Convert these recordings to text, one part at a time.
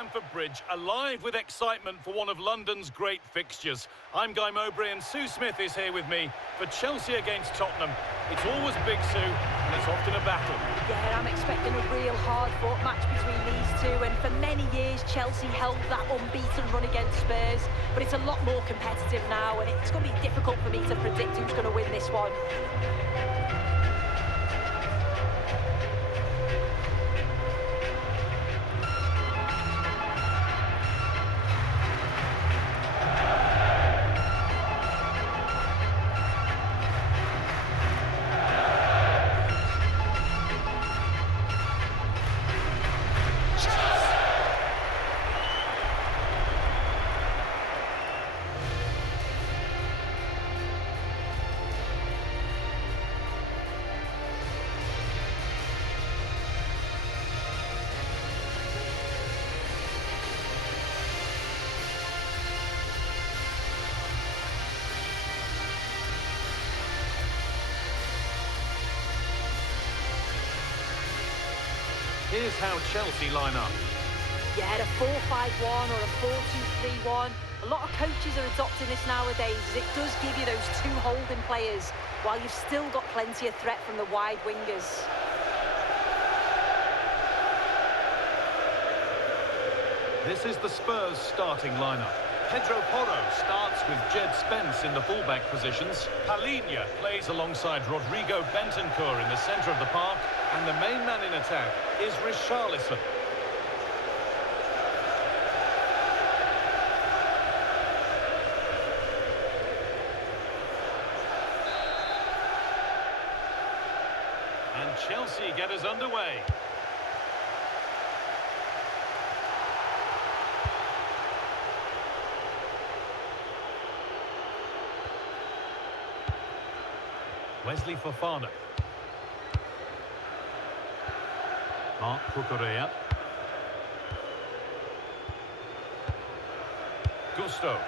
Stamford Bridge, alive with excitement for one of London's great fixtures. I'm Guy Mowbray and Sue Smith is here with me for Chelsea against Tottenham. It's always big, Sue, and it's often a battle. Yeah, I'm expecting a real hard-fought match between these two, and for many years Chelsea held that unbeaten run against Spurs, but it's a lot more competitive now, and it's going to be difficult for me to predict who's going to win this one. Here's how Chelsea line up. Yeah, a 4-5-1 or a 4-2-3-1. A lot of coaches are adopting this nowadays, as it does give you those two holding players, while you've still got plenty of threat from the wide wingers. This is the Spurs starting lineup. Pedro Porro starts with Jed Spence in the fullback positions. Palhinha plays alongside Rodrigo Bentancur in the centre of the park. And the main man in attack is Richarlison. And Chelsea get us underway. Wesley Fofana. Marc Cucurella. Gusto.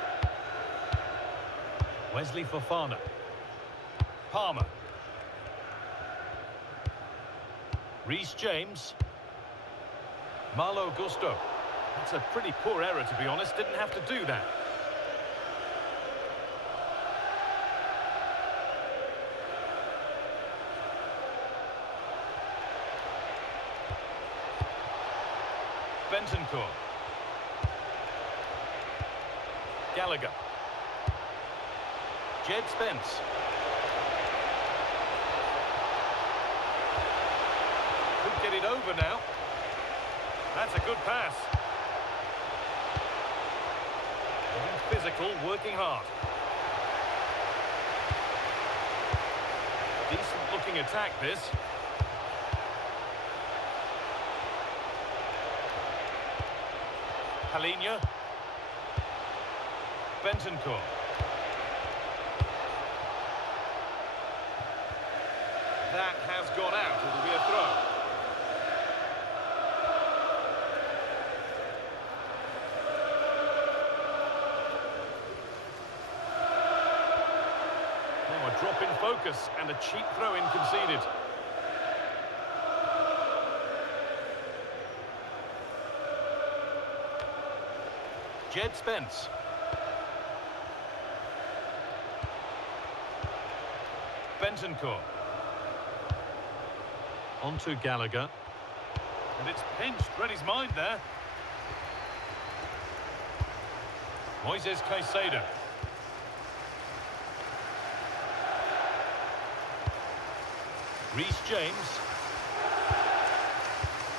Wesley Fofana. Palmer. Reece James. Malo Gusto. That's a pretty poor error, to be honest. Didn't have to do that. Bentancur. Gallagher. Jed Spence. Could get it over now. That's a good pass. Getting physical, working hard. Decent looking attack, this. Palhinha. Bentancur. That has gone out. It'll be a throw. Now a drop in focus and a cheap throw-in conceded. Jed Spence. Bentancur. On to Gallagher. And it's pinched. Read his mind there. Moises Caicedo. Reece James.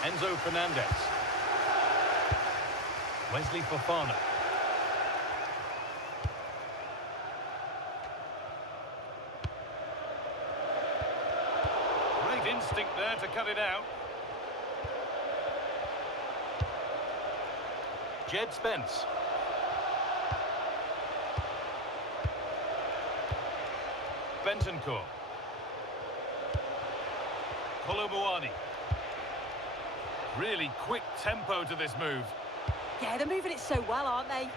Enzo Fernandez. Wesley Fofana. Great instinct there to cut it out. Jed Spence. Bentancur. Kolomuani. Really quick tempo to this move. Yeah, they're moving it so well, aren't they?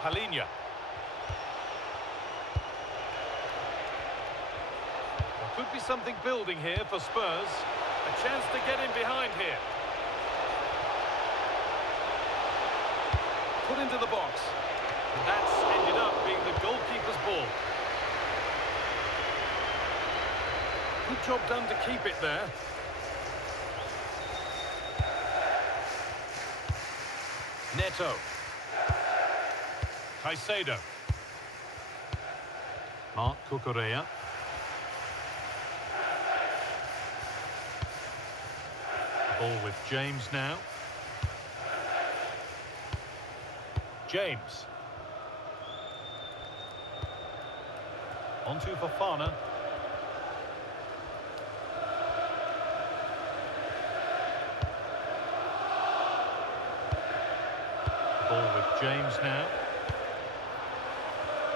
Palhinha. There could be something building here for Spurs. A chance to get in behind here. put into the box. And that's ended up being the goalkeeper's ball. Good job done to keep it there. Neto. Caicedo. Mark Cucurella. Ball with James now. James. On to Fofana. Ball with James now.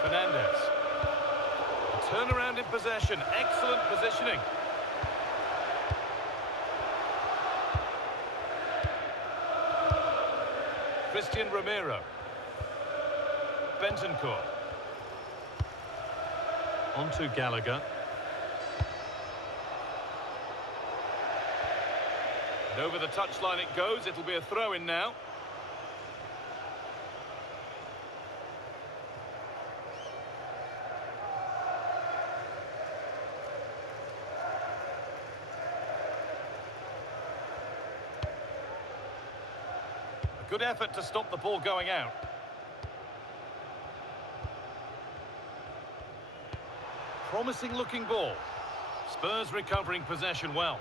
Fernandez. A turnaround in possession. Excellent positioning. Christian Romero. Bentancur. On to Gallagher. And over the touchline it goes. It'll be a throw-in now. A good effort to stop the ball going out. Promising looking ball. Spurs recovering possession well.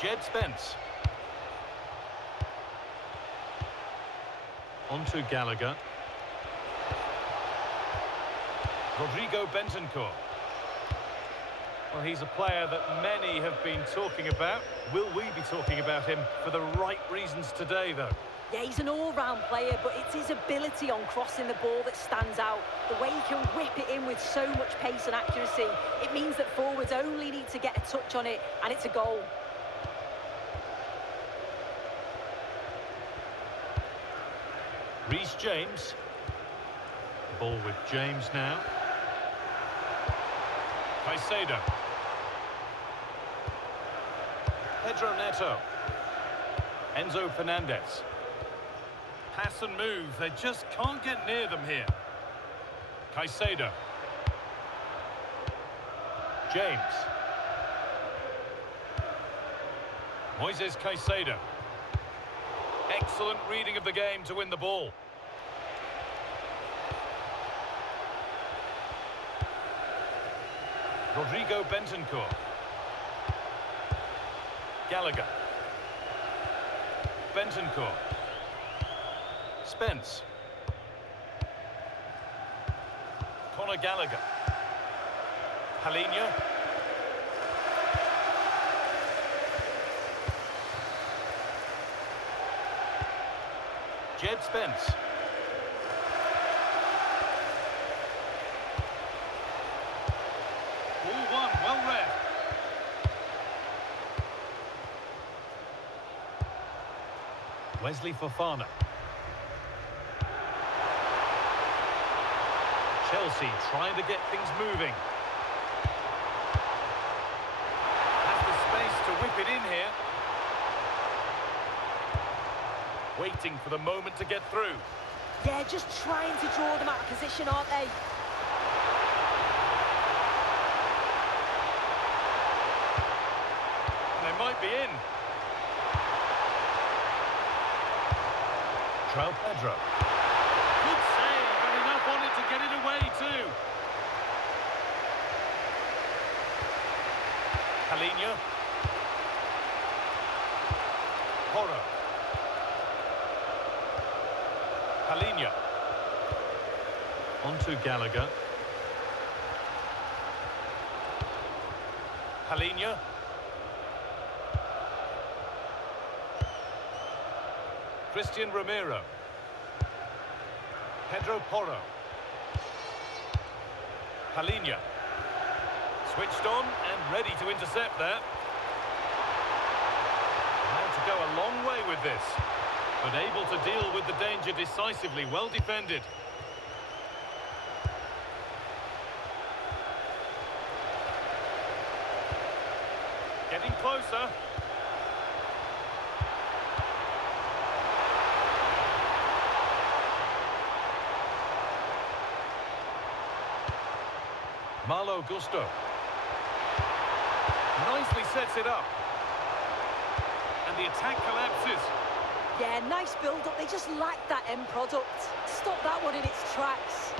Jed Spence. On to Gallagher. Rodrigo Bentancur. Well, he's a player that many have been talking about. Will we be talking about him for the right reasons today, though? Yeah, he's an all-round player, but it's his ability on crossing the ball that stands out. The way he can whip it in with so much pace and accuracy. It means that forwards only need to get a touch on it, and it's a goal. Reece James. Ball with James now. Caicedo. Pedro Neto. Enzo Fernandez. Pass and move. They just can't get near them here. Caicedo. James. Moises Caicedo. Excellent reading of the game to win the ball. Rodrigo Bentancur. Gallagher. Bentancur. Spence. Conor Gallagher. Palhinha. Jed Spence. Ball one, well read. Wesley Fofana. Chelsea trying to get things moving. Has the space to whip it in here. Waiting for the moment to get through. Yeah, just trying to draw them out of position, aren't they? And they might be in. João Pedro. Good save, and enough on it to get it away too. Palhinha. Porro. Palhinha. On to Gallagher. Palhinha. Christian Romero. Pedro Porro. Palhinha. Switched on and ready to intercept there. Now to go a long way with this. But able to deal with the danger decisively. Well defended. Getting closer. Malo Gusto. Nicely sets it up. And the attack collapses. Yeah, nice build-up. They just lack that end product. Stop that one in its tracks.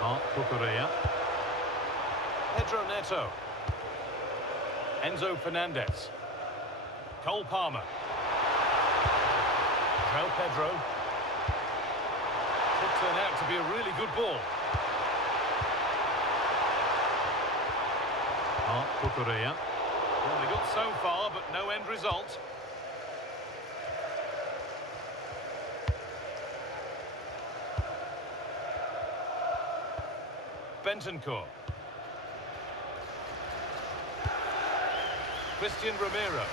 Marc Cucurella. Pedro Neto. Enzo Fernandez. Cole Palmer. João Pedro. Could turn out to be a really good ball. Marc Cucurella. Well, they got so far, but no end result. Bentancur. Christian Romero.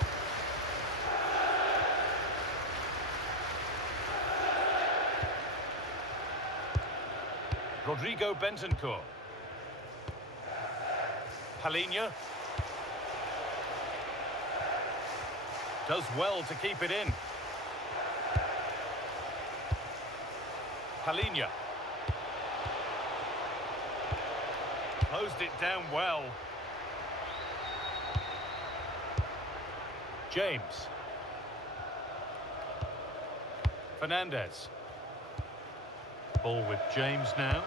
Rodrigo Bentancur. Palinha. Does well to keep it in. Palinha. Closed it down well. James. Fernandez. Ball with James now.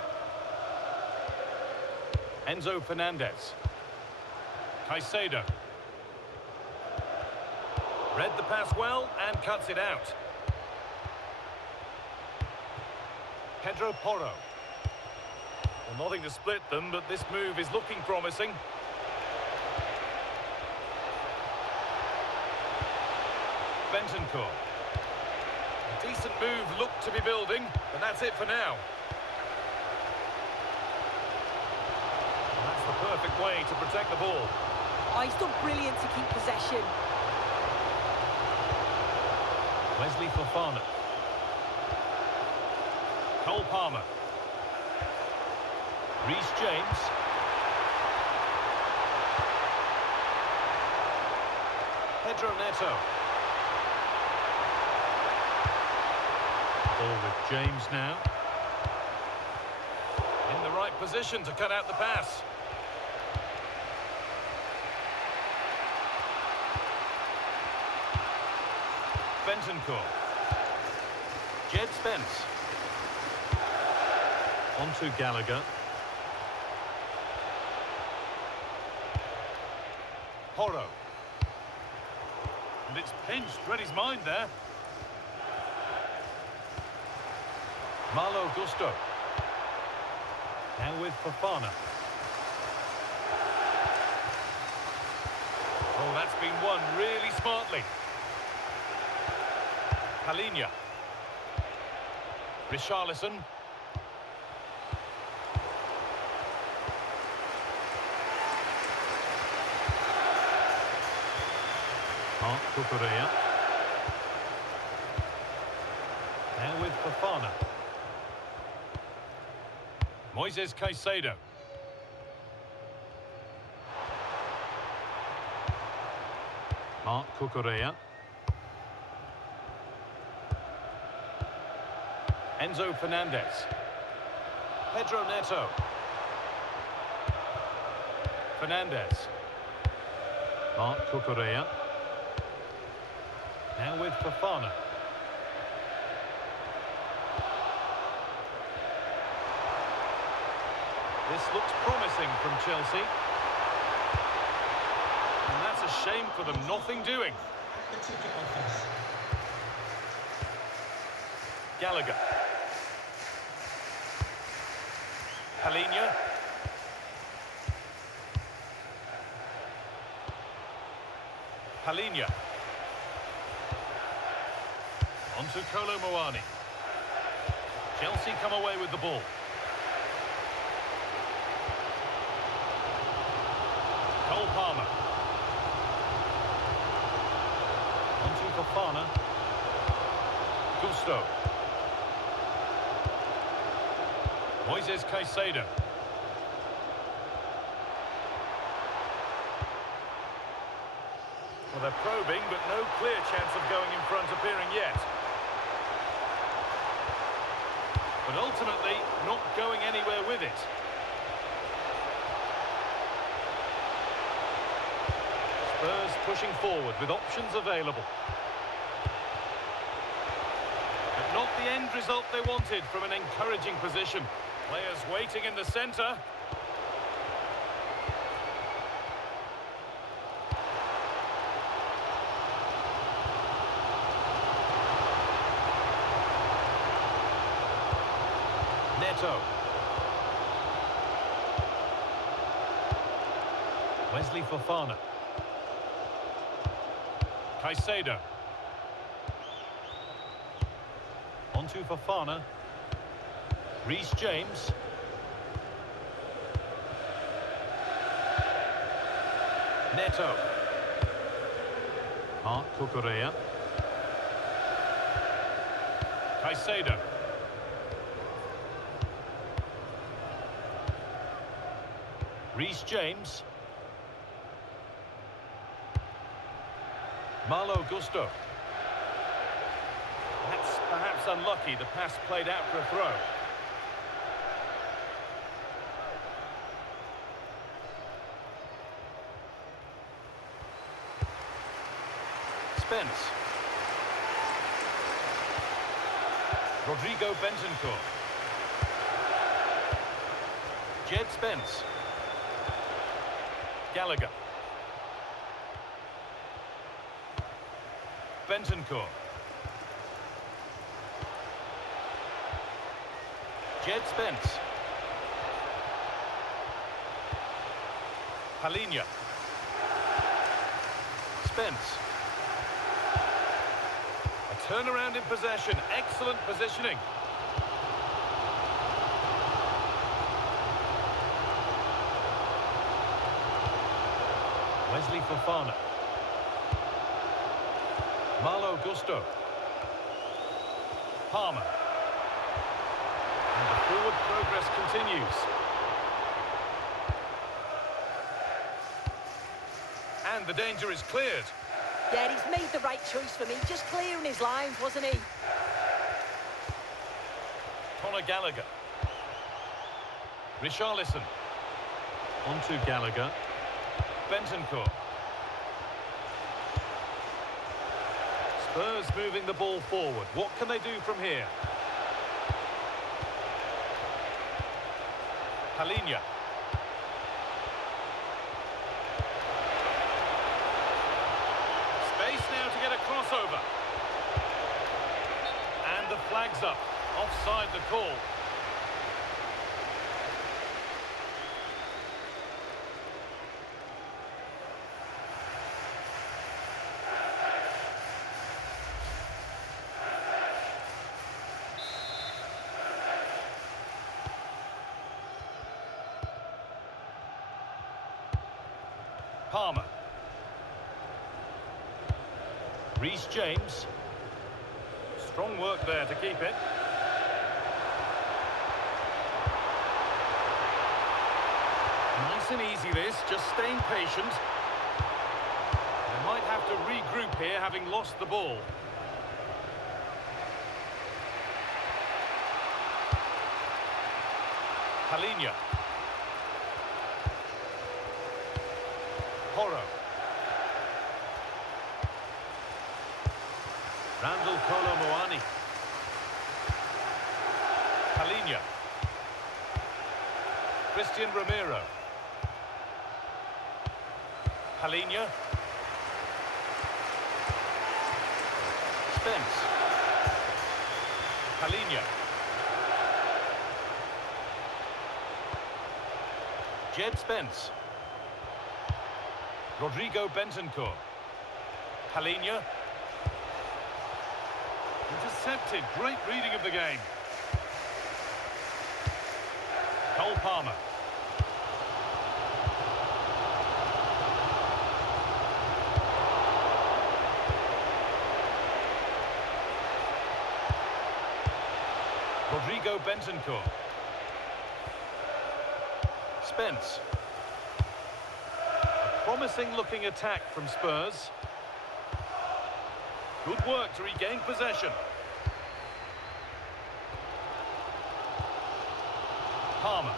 Enzo Fernandez. Caicedo. Read the pass well and cuts it out. Pedro Porro. Well, nothing to split them, but this move is looking promising. Bentancur. A decent move looked to be building, and that's it for now. And that's the perfect way to protect the ball. Oh, he's done brilliant to keep possession. Wesley Fofana. Cole Palmer. Reece James. Pedro Neto. Ball with James now. In the right position to cut out the pass. Bentancur. Jed Spence. On to Gallagher. Porro. And it's pinched, read his mind there. Malo Gusto. Now with Fofana. Oh, that's been won really smartly. Palinha. Richarlison. Marc Cucurella. Now with Fofana. Moises Caicedo. Marc Cucurella. Enzo Fernandez. Pedro Neto. Fernandez. Marc Cucurella. Now with Fofana. This looks promising from Chelsea. And that's a shame for them, nothing doing. Gallagher. Palinha. Palinha. On to Kolo Muani. Chelsea come away with the ball. Cole Palmer. On to Fofana. Gusto. Moises Caicedo. Well, they're probing, but no clear chance of going in front appearing yet. but ultimately not going anywhere with it. Spurs pushing forward with options available. But not the end result they wanted from an encouraging position. Players waiting in the centre. Neto. Wesley Fofana. Caicedo. Onto Fofana. Reece James. Neto. Marc Cucurella. Caicedo. Reece James. Malo Gusto. That's perhaps unlucky. The pass played out for a throw. Spence. Rodrigo Bentancur. Jed Spence. Gallagher. Bentancur. Jed Spence. Palhinha. Spence. A turnaround in possession. Excellent positioning. Wesley Fofana. Malo Gusto. Palmer. And the forward progress continues. And the danger is cleared. Yeah, he's made the right choice for me. Just clearing his lines, wasn't he? Conor Gallagher. Richarlison. Onto Gallagher. Bentancur. Spurs moving the ball forward. What can they do from here? Palhinha. Space now to get a crossover. And the flag's up. Offside the call. Palmer. Reece James. Strong work there to keep it. Nice and easy this, just staying patient. They might have to regroup here, having lost the ball. Palhinha. Porro. Randall Kolo Muani. Palhinha. Christian Romero. Palhinha. Spence. Palhinha. Jed Spence. Rodrigo Bentancur. Palhinha. Intercepted. Great reading of the game. Cole Palmer. Rodrigo Bentancur. Spence. A promising looking attack from Spurs. Good work to regain possession. Palmer.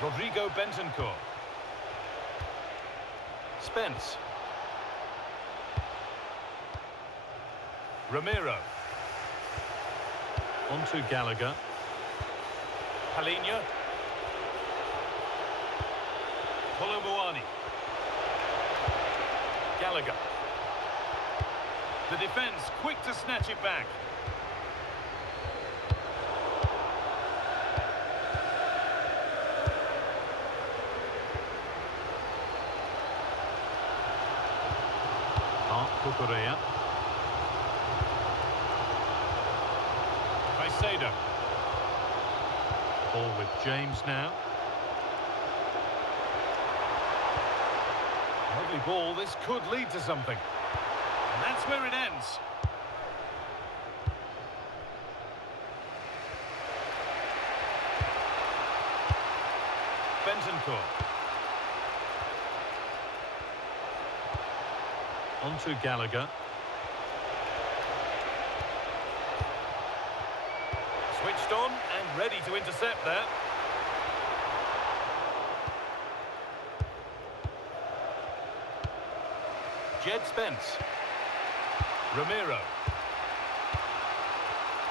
Rodrigo Bentancur. Spence. Ramiro. On to Gallagher. Palinha. Kolomuani. Gallagher. The defence quick to snatch it back. Cucurella. Caicedo. Ball with James now. Lovely ball, this could lead to something. And that's where it ends. Bentancur. On to Gallagher. Switched on and ready to intercept there. Jed Spence. Ramiro.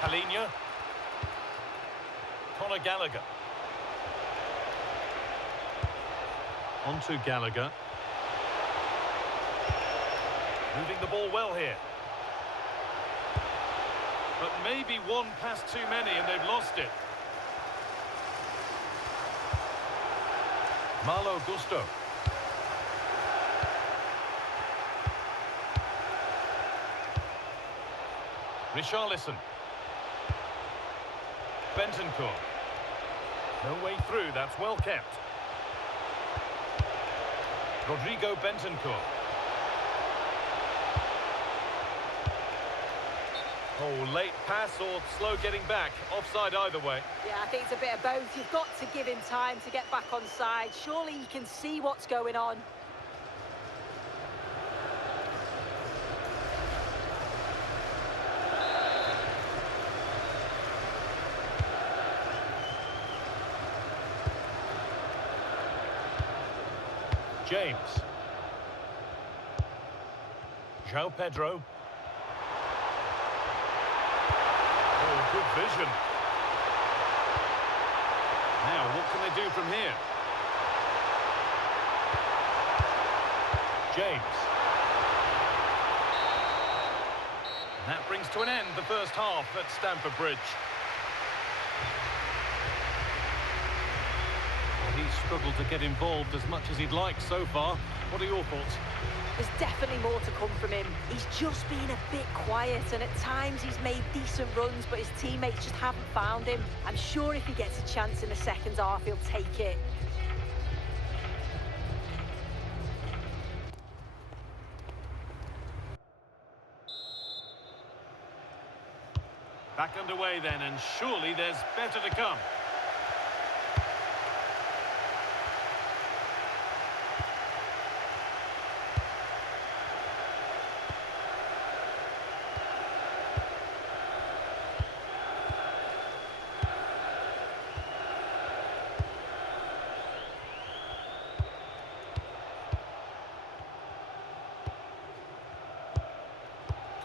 Palinha. Conor Gallagher. On to Gallagher. Moving the ball well here. But maybe one pass too many and they've lost it. Malo Gusto. Richarlison. Bentancur. No way through, that's well kept. Rodrigo Bentancur. Oh, late pass or slow getting back. Offside either way. Yeah, I think it's a bit of both. You've got to give him time to get back on side. Surely you can see what's going on. James. João Pedro. Oh, good vision. Now, what can they do from here? James. And that brings to an end the first half at Stamford Bridge. He's struggled to get involved as much as he'd like so far. What are your thoughts? There's definitely more to come from him. He's just been a bit quiet, and at times he's made decent runs, but his teammates just haven't found him. I'm sure if he gets a chance in the second half, he'll take it. Back underway then, and surely there's better to come.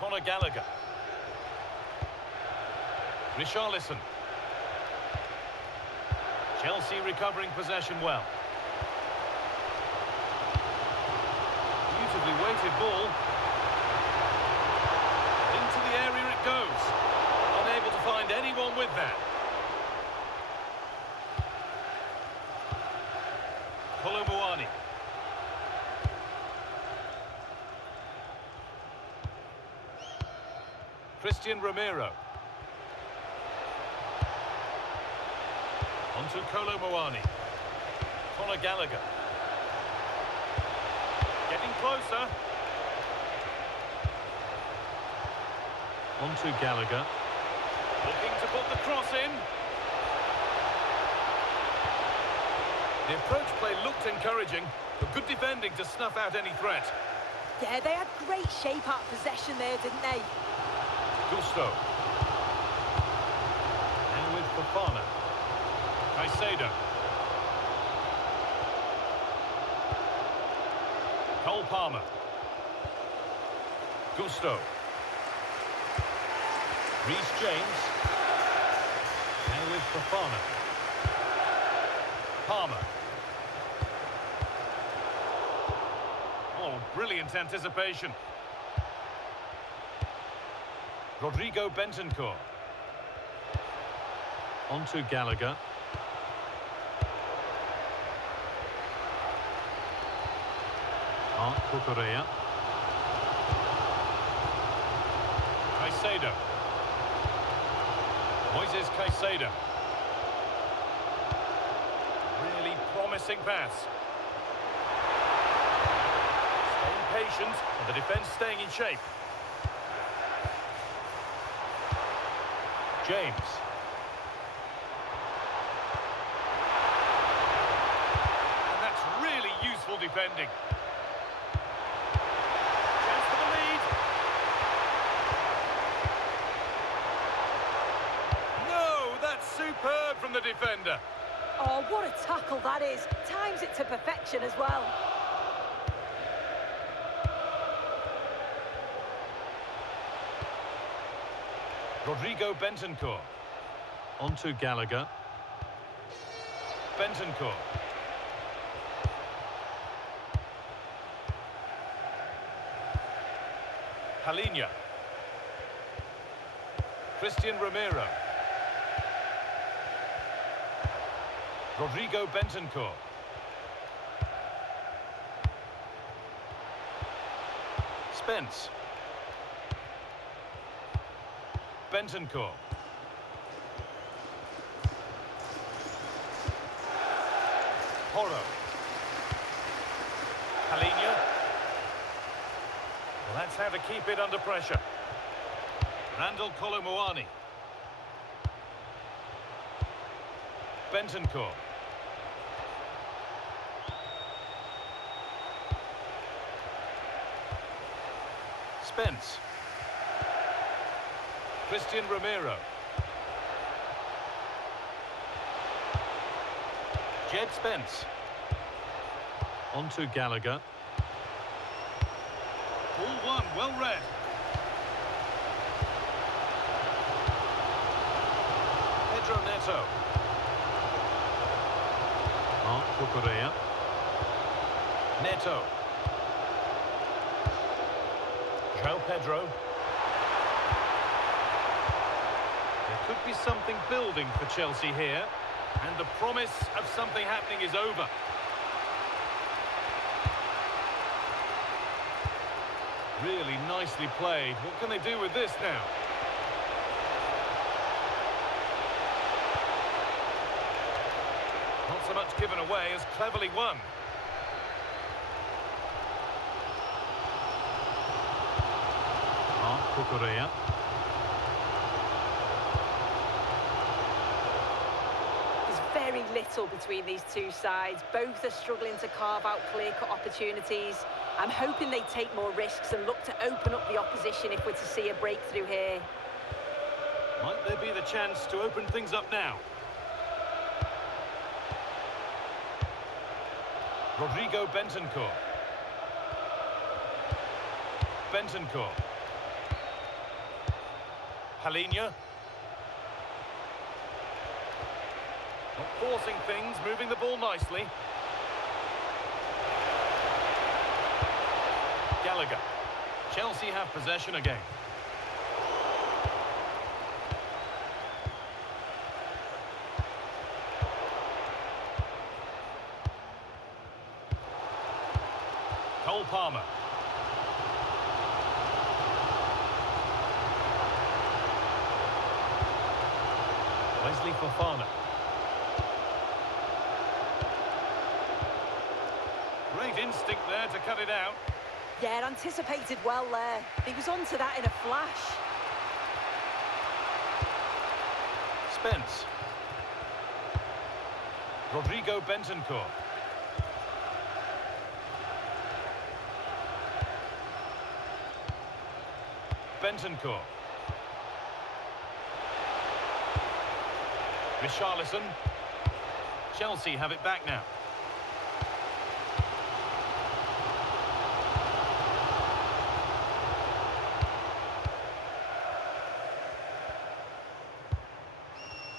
Conor Gallagher. Richarlison. Chelsea recovering possession well. Beautifully weighted ball. Into the area it goes. Unable to find anyone with that. Kolomuani. Christian Ramiro. On to Kolomuani. Conor Gallagher. Getting closer. On to Gallagher. Looking to put the cross in. The approach play looked encouraging, but good defending to snuff out any threat. Yeah, they had great shape out possession there, didn't they? Gusto. And with Fofana. Caicedo. Cole Palmer. Gusto. Reece James. And with Fofana. Palmer. Oh, brilliant anticipation. Rodrigo Bentancur. On to Gallagher. Cucurella. Caicedo. Moises Caicedo. Really promising pass. Staying patient and the defence staying in shape. James. And that's really useful defending. Chance for the lead. No, that's superb from the defender. Oh, what a tackle that is. Times it to perfection as well. Rodrigo Bentancur. On to Gallagher. Bentancur. Palinha. Christian Romero. Rodrigo Bentancur. Spence. Bentancur. Porro. Palinha. Well, that's how to keep it under pressure. Randall Kolomuani. Bentancur. Spence. Christian Romero. Jed Spence. On to Gallagher. Ball one, well read. Pedro Neto. Cucurella. Neto. João Pedro. There could be something building for Chelsea here, and the promise of something happening is over. Really nicely played. What can they do with this now? Not so much given away as cleverly won. Cucurella. There's very little between these two sides. Both are struggling to carve out clear-cut opportunities. I'm hoping they take more risks and look to open up the opposition if we're to see a breakthrough here. Might there be the chance to open things up now? Rodrigo Bentancur. Bentancur. Palinha. Not forcing things, moving the ball nicely. Gallagher. Chelsea have possession again. Cole Palmer. Wesley Fofana. Great instinct there to cut it out. Yeah, anticipated well there. He was onto that in a flash. Spence. Rodrigo Bentancur. Bentancur. Richarlison. Chelsea have it back now.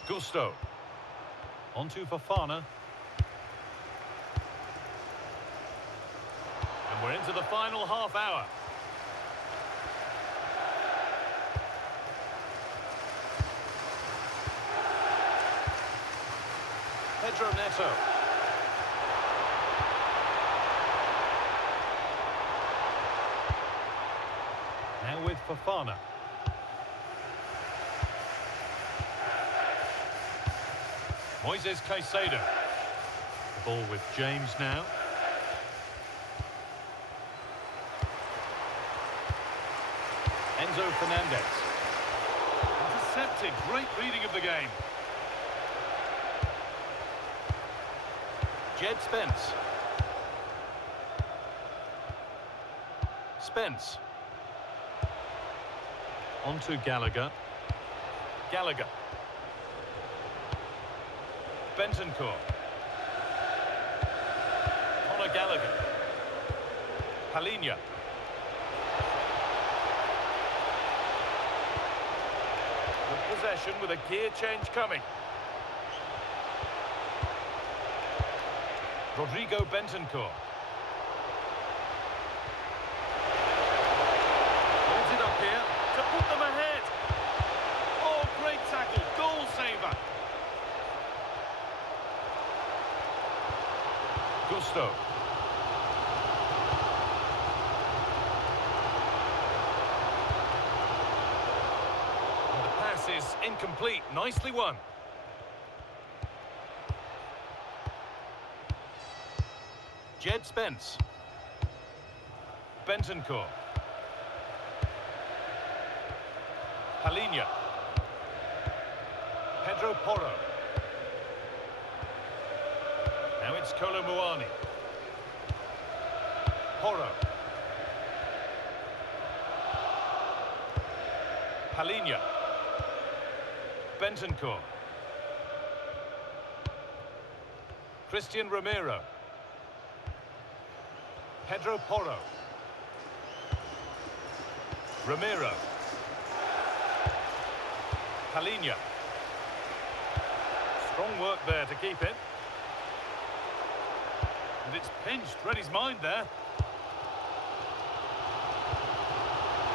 Gusto. On to Fofana. And we're into the final half hour. Pedro Neto. Now with Fofana. Moises Caicedo. The ball with James now. Enzo Fernandez. Intercepted. Great reading of the game. Jed Spence. Spence. On to Gallagher. Gallagher. Bentancur. Conor Gallagher. Palhinha. Good possession with a gear change coming. Rodrigo Bentancur. Holds it up here to put them ahead. Oh, great tackle. Goal saver. Gusto. And the pass is incomplete. Nicely won. Jed Spence. Bentancur. Palhinha. Pedro Porro. Now it's Kolo Muani. Porro. Palhinha. Bentancur. Christian Romero. Pedro Porro. Romero. Palhinha. Strong work there to keep it. And it's pinched, read his mind there.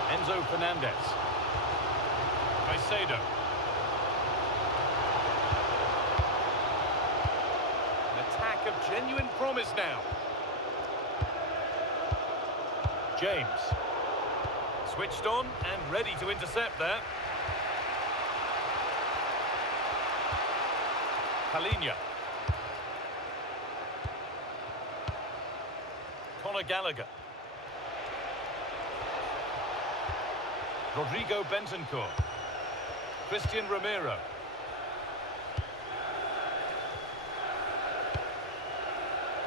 Enzo Fernandez. Caicedo. An attack of genuine promise now. James. Switched on and ready to intercept there. Palhinha. Conor Gallagher. Rodrigo Bentancur. Christian Romero.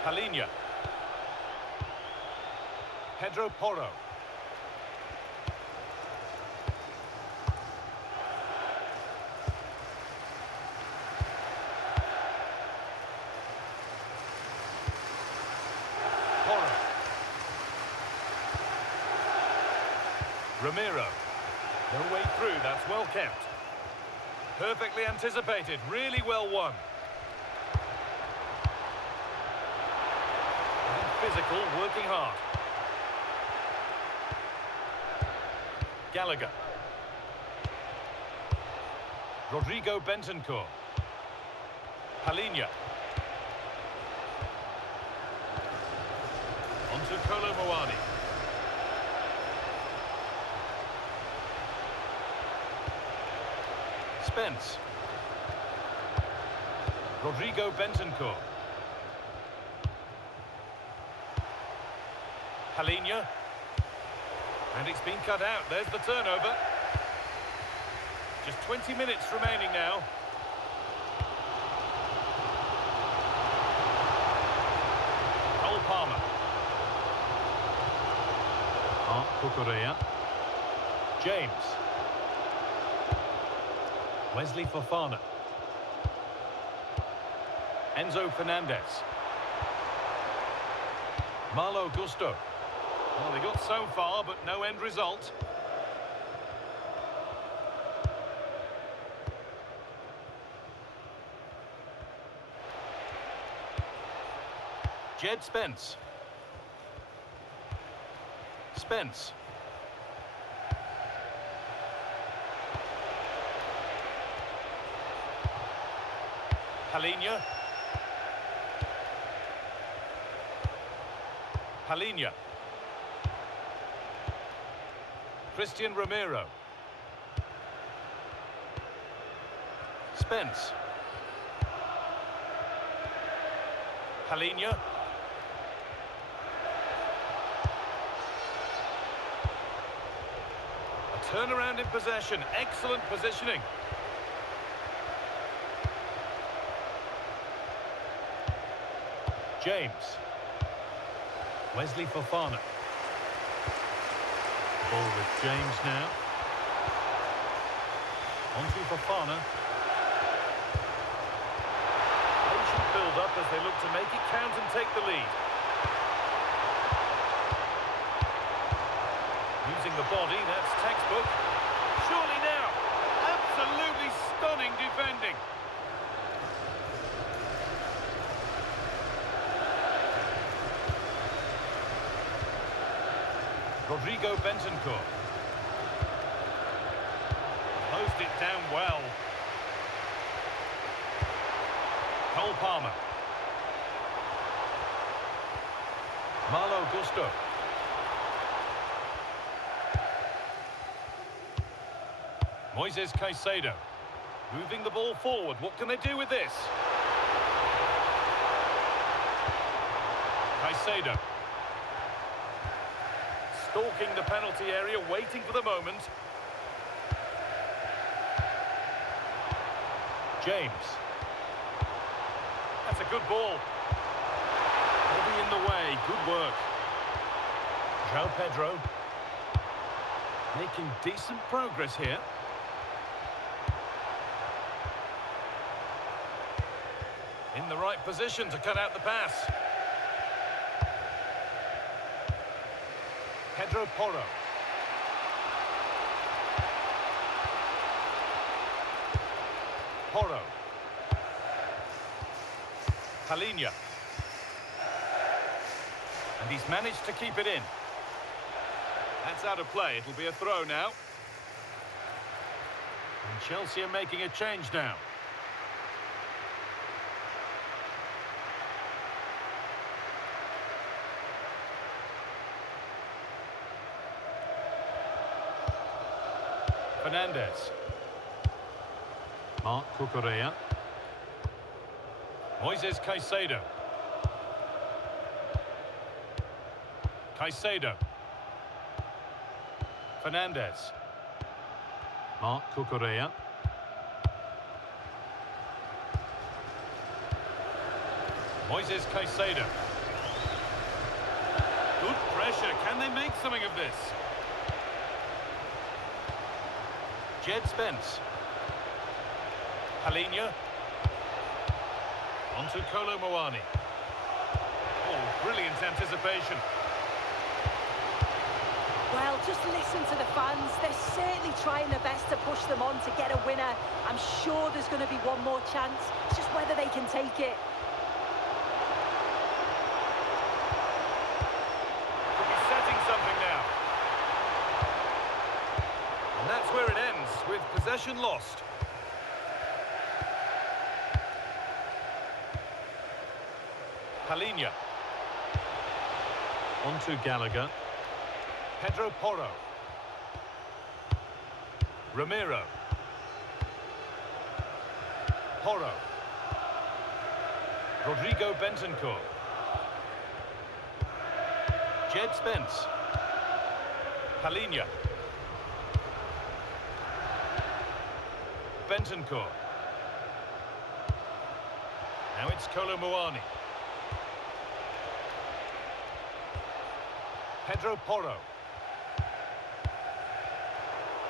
Palhinha. Pedro Porro. Porro. Romero. No way through, that's well kept. Perfectly anticipated, really well won. Physical, working hard. Gallagher. Rodrigo Bentancur. Palhinha. On to Kolo Muani. Spence. Rodrigo Bentancur. Palhinha. And it's been cut out. There's the turnover. Just 20 minutes remaining now. Cole Palmer. Cucurella. James. Wesley Fofana. Enzo Fernandez. Malo Gusto. Well, they got so far, but no end result. Jed Spence. Spence. Palinha. Palinha. Christian Romero. Spence. Palinha. A turnaround in possession. Excellent positioning. James. Wesley Fofana. Ball with James now. On to Fofana. Patient build-up as they look to make it count and take the lead. Using the body, that's textbook. Surely now. Absolutely stunning defending. Rodrigo Bentancur. Closed it down well. Cole Palmer. Malo Gusto. Moises Caicedo. Moving the ball forward. What can they do with this? Caicedo. Stalking the penalty area, waiting for the moment. James. That's a good ball. Body in the way, good work. João Pedro. Making decent progress here. In the right position to cut out the pass. Pedro Porro. Porro. Palinha. And he's managed to keep it in. That's out of play. It'll be a throw now. And Chelsea are making a change now. Fernandez. Marc Cucurella. Moises Caicedo. Caicedo. Fernandez. Marc Cucurella. Moises Caicedo. Good pressure. Can they make something of this? Jed Spence. Palinha. On to Kolo Muani. Oh, brilliant anticipation. Well, just listen to the fans. They're certainly trying their best to push them on to get a winner. I'm sure there's going to be one more chance. It's just whether they can take it. Could be setting something now. And that's where it ends, with possession lost. Palinha. On to Gallagher. Pedro Porro. Romero. Porro. Rodrigo Bentancur. Jed Spence. Palinha. Bentancur. Now it's Kolo Muani. Pedro Porro.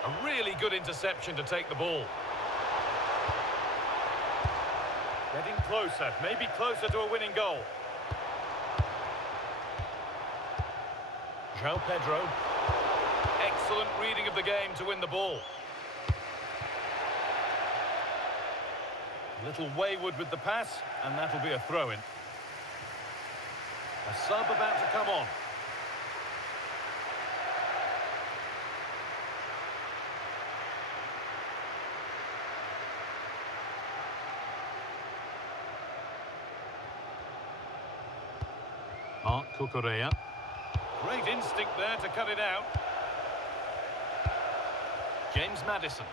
A really good interception to take the ball. Getting closer, maybe closer to a winning goal. João Pedro. Excellent reading of the game to win the ball. A little wayward with the pass, and that'll be a throw-in. A sub about to come on. Mark Cucurella. Great instinct there to cut it out. James Maddison.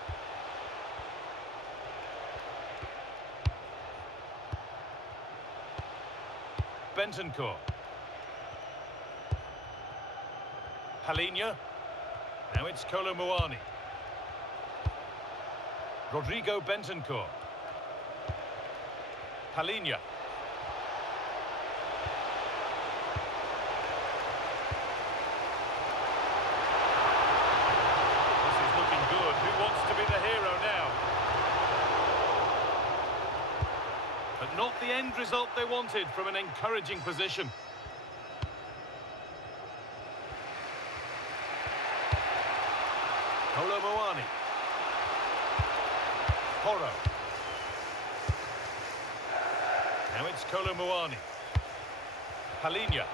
Bentancur. Palinha. Now it's Kolo Muani. Rodrigo Bentancur. Palinha. Not the end result they wanted from an encouraging position. Kolo Muani. Porro. Now it's Kolo Muani. Palinha.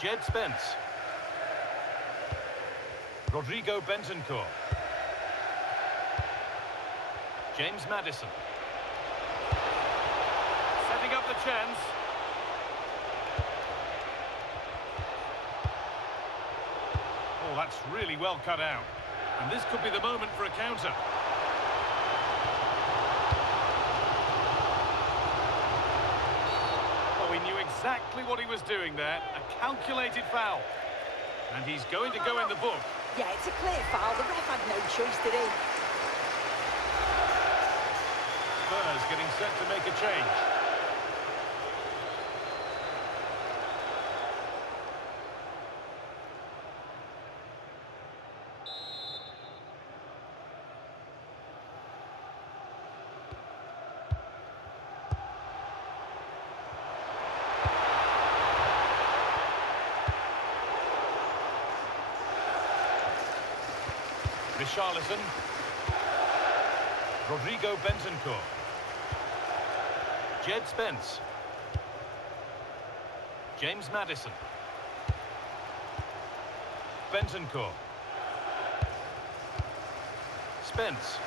Jed Spence. Rodrigo Bentancur. James Maddison. Setting up the chance. Oh, that's really well cut out. And this could be the moment for a counter. Oh, he knew exactly what he was doing there. A calculated foul. And he's going to go in the book. Yeah, it's a clear foul. The ref had no choice, did he? Spurs getting set to make a change. Richarlison. Rodrigo Bentancur. Jed Spence. James Maddison. Bentancur. Spence.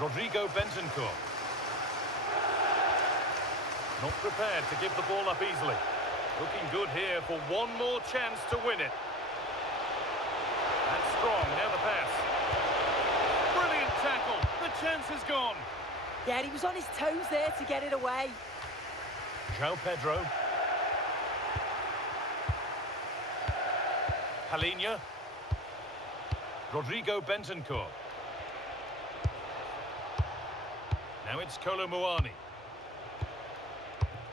Rodrigo Bentancur. Not prepared to give the ball up easily. Looking good here for one more chance to win it. That's strong, now the pass. Brilliant tackle, the chance is gone. Yeah, he was on his toes there to get it away. João Pedro. Palinha. Rodrigo Bentancur. Now it's Kolo Muani.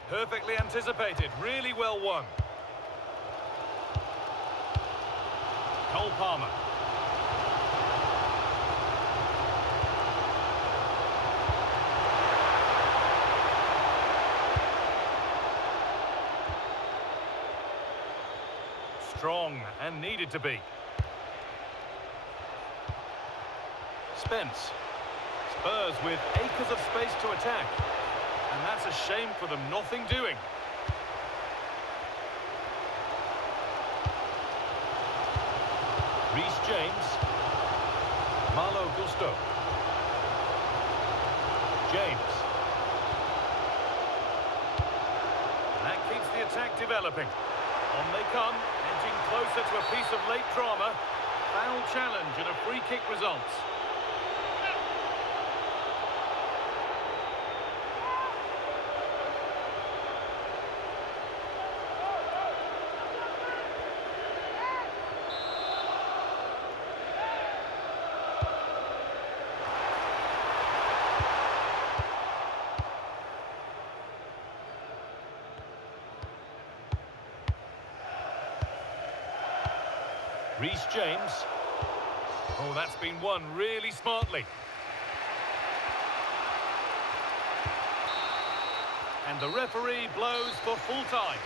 Perfectly anticipated, really well won. Cole Palmer. Strong and needed to be. Spence. Spurs with acres of space to attack. And that's a shame for them, nothing doing. Reece James. Malo Gusto. James. That keeps the attack developing. On they come, edging closer to a piece of late drama. Foul challenge and a free kick results. Reece James. Oh, that's been won really smartly. And the referee blows for full time.